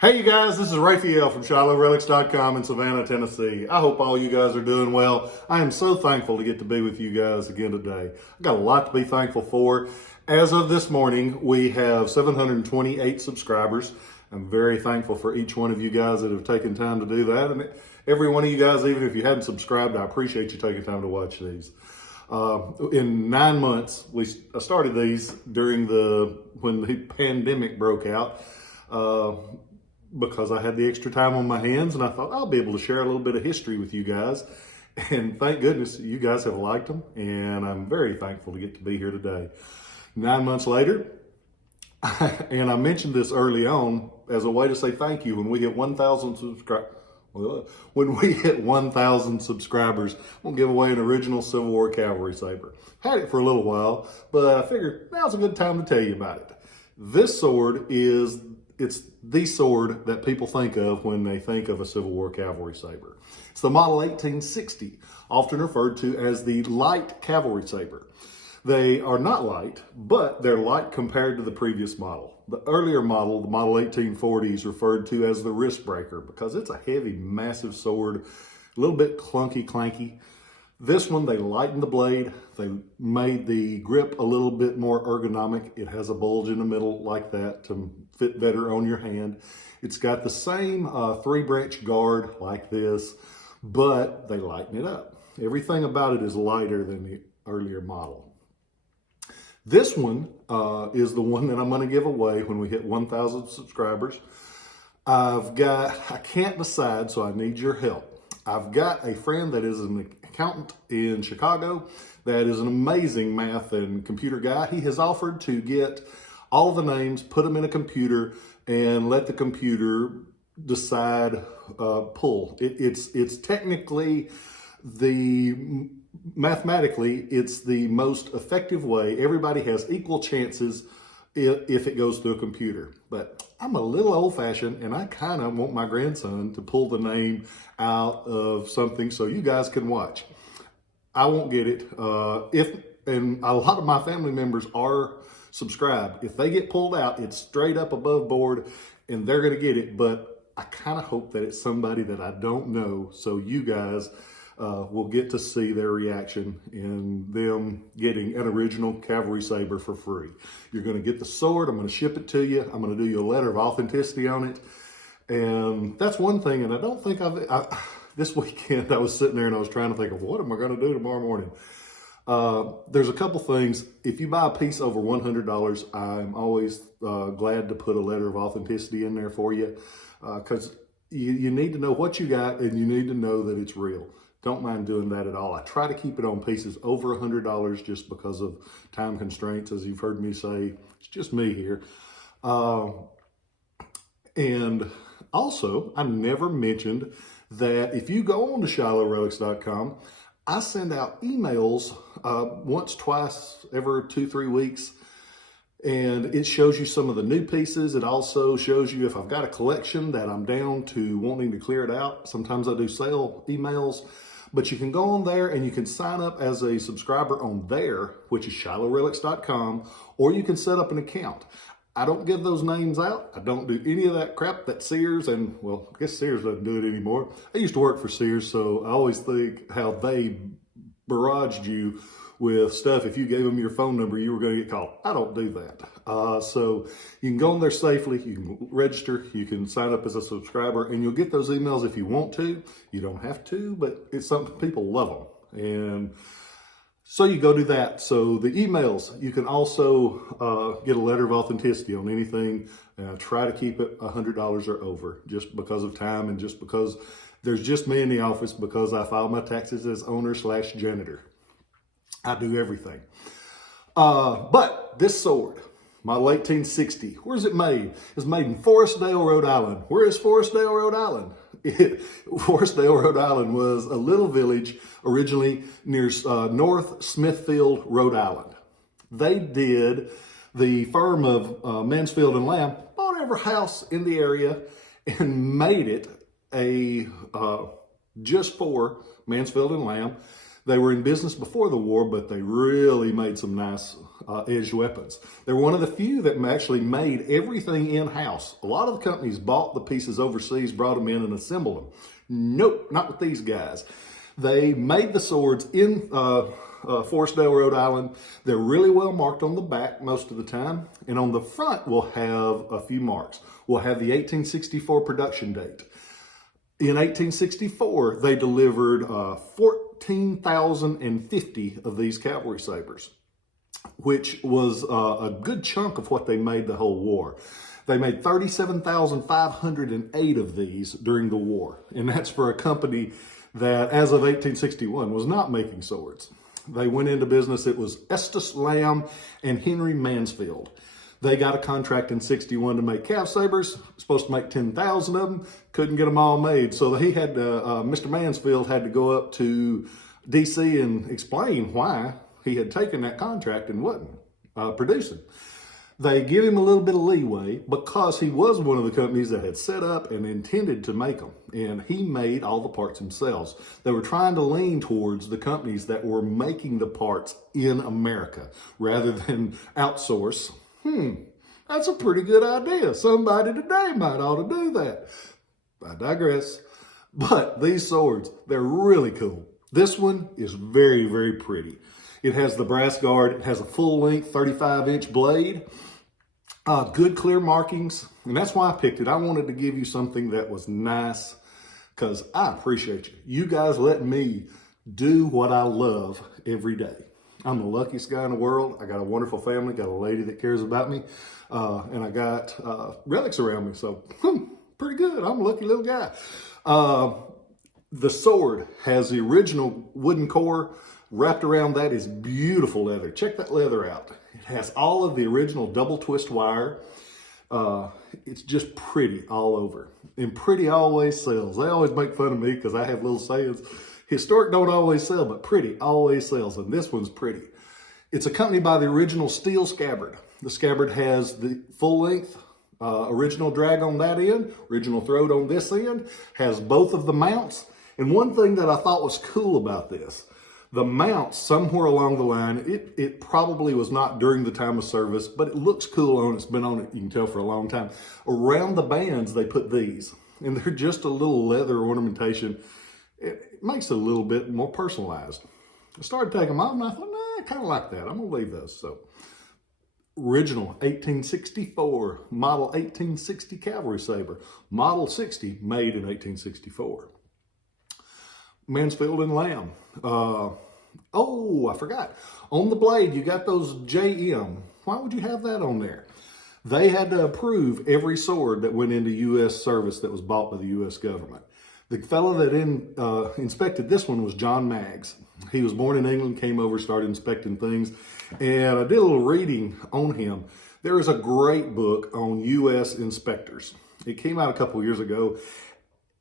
Hey you guys, this is Raphael from Relics.com in Savannah, Tennessee. I hope all you guys are doing well. I am so thankful to get to be with you guys again today. I've got a lot to be thankful for. As of this morning, we have 728 subscribers. I'm very thankful for each one of you guys that have taken time to do that. And every one of you guys, even if you hadn't subscribed, I appreciate you taking time to watch these. In 9 months, I started these during when the pandemic broke out. Because I had the extra time on my hands and I thought I'll be able to share a little bit of history with you guys. And thank goodness you guys have liked them. And I'm very thankful to get to be here today. 9 months later, and I mentioned this early on as a way to say thank you when we hit 1,000 subscribers. When we hit 1,000 subscribers, we'll give away an original Civil War Cavalry Saber. Had it for a little while, but I figured now's a good time to tell you about it. This sword it's the sword that people think of when they think of a Civil War Cavalry Saber. It's the model 1860, often referred to as the light Cavalry Saber. They are not light, but they're light compared to the previous model. The earlier model, the model 1840, is referred to as the wrist breaker because it's a heavy, massive sword, a little bit clunky, clanky. This one, they lightened the blade. They made the grip a little bit more ergonomic. It has a bulge in the middle like that to fit better on your hand. It's got the same 3-branch guard like this, but they lighten it up. Everything about it is lighter than the earlier model. This one is the one that I'm going to give away when we hit 1,000 subscribers. I can't decide, so I need your help. I've got a friend that is an accountant in Chicago that is an amazing math and computer guy. He has offered to get all the names, put them in a computer, and let the computer decide pull. It's technically mathematically, it's the most effective way. Everybody has equal chances if it goes through a computer. But I'm a little old-fashioned, and I kind of want my grandson to pull the name out of something so you guys can watch. I won't get it. And a lot of my family members are subscribed. If they get pulled out, it's straight up above board, and they're going to get it. But I kind of hope that it's somebody that I don't know, so you guys will get to see their reaction in them getting an original Cavalry Saber for free. You're going to get the sword. I'm going to ship it to you. I'm going to do you a letter of authenticity on it. And that's one thing. And I don't think this weekend I was sitting there and I was trying to think of what am I going to do tomorrow morning. There's a couple things. If you buy a piece over $100, I'm always glad to put a letter of authenticity in there for you because you need to know what you got and you need to know that it's real. Don't mind doing that at all. I try to keep it on pieces over $100 just because of time constraints, as you've heard me say. It's just me here. And also, I never mentioned that if you go on to ShilohRelics.com, I send out emails once, twice, every 2-3 weeks. And it shows you some of the new pieces. It also shows you if I've got a collection that I'm down to wanting to clear it out. Sometimes I do sale emails. But you can go on there and you can sign up as a subscriber on there, which is ShilohRelics.com, or you can set up an account. I don't give those names out. I don't do any of that crap that Sears and, well, I guess Sears doesn't do it anymore. I used to work for Sears, so I always think how they barraged you with stuff. If you gave them your phone number, you were going to get called. I don't do that. So you can go on there safely. You can register. You can sign up as a subscriber, and you'll get those emails if you want to. You don't have to, but it's something people love them. And so you go do that. So the emails, you can also get a letter of authenticity on anything. Try to keep it $100 or over just because of time and just because there's just me in the office because I file my taxes as owner/janitor. I do everything. But this sword, model 1860, where's it made? It's made in Forrestdale, Rhode Island. Where is Forrestdale, Rhode Island? Forrestdale, Rhode Island was a little village originally near North Smithfield, Rhode Island. They did, the firm of Mansfield and Lamb bought every house in the area and made it just for Mansfield and Lamb. They were in business before the war, but they really made some nice edged weapons. They're one of the few that actually made everything in-house. A lot of the companies bought the pieces overseas, brought them in and assembled them. Nope, not with these guys. They made the swords in Forrestdale, Rhode Island. They're really well marked on the back most of the time. And on the front, we'll have a few marks. We'll have the 1864 production date. In 1864, they delivered 14,050 of these Cavalry Sabers, which was a good chunk of what they made the whole war. They made 37,508 of these during the war. And that's for a company that, as of 1861, was not making swords. They went into business. It was Estes Lamb and Henry Mansfield. They got a contract in 61 to make Cav Sabers, supposed to make 10,000 of them, couldn't get them all made. So he had to, Mr. Mansfield had to go up to DC and explain why he had taken that contract and wasn't producing. They give him a little bit of leeway because he was one of the companies that had set up and intended to make them. And he made all the parts themselves. They were trying to lean towards the companies that were making the parts in America rather than outsource. That's a pretty good idea. Somebody today might ought to do that. I digress. But these swords, they're really cool. This one is very, very pretty. It has the brass guard. It has a full-length 35-inch blade. Good clear markings. And that's why I picked it. I wanted to give you something that was nice because I appreciate you. You guys let me do what I love every day. I'm the luckiest guy in the world. I got a wonderful family, got a lady that cares about me, and I got relics around me. So, pretty good. I'm a lucky little guy. The sword has the original wooden core. Wrapped around that is beautiful leather. Check that leather out. It has all of the original double twist wire. It's just pretty all over. And pretty always sells. They always make fun of me because I have little sayings. Historic don't always sell, but pretty always sells. And this one's pretty. It's accompanied by the original steel scabbard. The scabbard has the full length original drag on that end, original throat on this end, has both of the mounts. And one thing that I thought was cool about this, the mounts somewhere along the line, it probably was not during the time of service, but it looks cool on it. It's been on it, you can tell, for a long time. Around the bands, they put these, and they're just a little leather ornamentation. It makes it a little bit more personalized. I started taking them off, and I thought, nah, I kind of like that. I'm going to leave those. So, original 1864, model 1860 Cavalry Saber, model 60, made in 1864. Mansfield and Lamb. Oh, I forgot. On the blade, you got those JM. Why would you have that on there? They had to approve every sword that went into U.S. service that was bought by the U.S. government. The fellow that inspected this one was John Maggs. He was born in England, came over, started inspecting things, and I did a little reading on him. There is a great book on U.S. inspectors. It came out a couple years ago,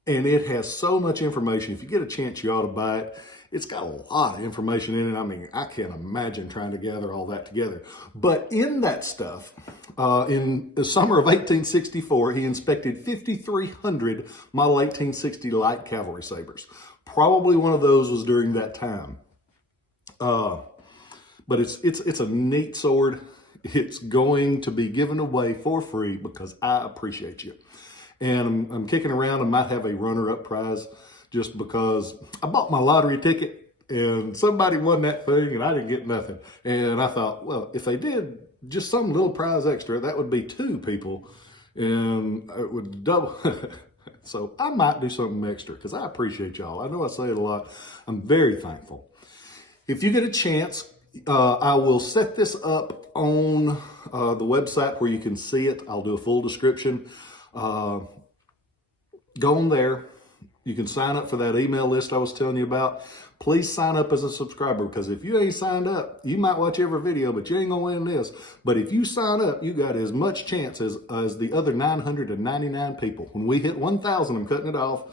and it has so much information. If you get a chance, you ought to buy it. It's got a lot of information in it. I mean, I can't imagine trying to gather all that together. But in that stuff, in the summer of 1864, he inspected 5,300 Model 1860 light cavalry sabers. Probably one of those was during that time. But it's a neat sword. It's going to be given away for free because I appreciate you. And I'm kicking around. I might have a runner-up prize just because I bought my lottery ticket and somebody won that thing and I didn't get nothing. And I thought, well, if they did just some little prize extra, that would be 2 people and it would double. So I might do something extra because I appreciate y'all. I know I say it a lot. I'm very thankful. If you get a chance, I will set this up on the website where you can see it. I'll do a full description. Go on there. You can sign up for that email list I was telling you about. Please sign up as a subscriber because if you ain't signed up, you might watch every video, but you ain't gonna win this. But if you sign up, you got as much chance as the other 999 people. When we hit 1,000, I'm cutting it off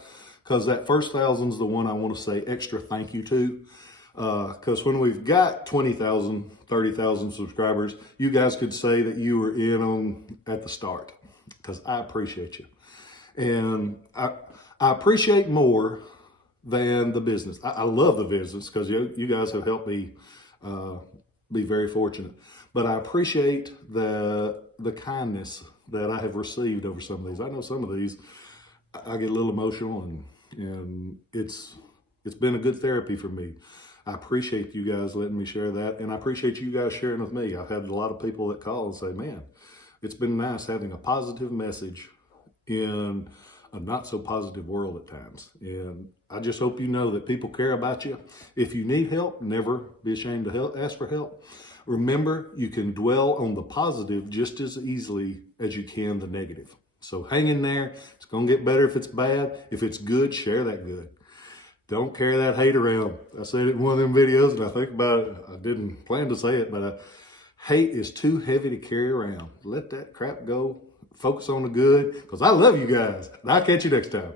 because that first 1,000 is the one I want to say extra thank you to. Because when we've got 20,000, 30,000 subscribers, you guys could say that you were in on at the start because I appreciate you. And I appreciate more than the business. I love the business because you guys have helped me be very fortunate. But I appreciate the kindness that I have received over some of these. I know some of these, I get a little emotional, and it's been a good therapy for me. I appreciate you guys letting me share that, and I appreciate you guys sharing with me. I've had a lot of people that call and say, man, it's been nice having a positive message in a not so positive world at times. And I just hope you know that people care about you. If you need help, never be ashamed to ask for help. Remember, you can dwell on the positive just as easily as you can the negative. So hang in there. It's going to get better if it's bad. If it's good, share that good. Don't carry that hate around. I said it in one of them videos, and I think about it. I didn't plan to say it, but hate is too heavy to carry around. Let that crap go. Focus on the good, because I love you guys. And I'll catch you next time.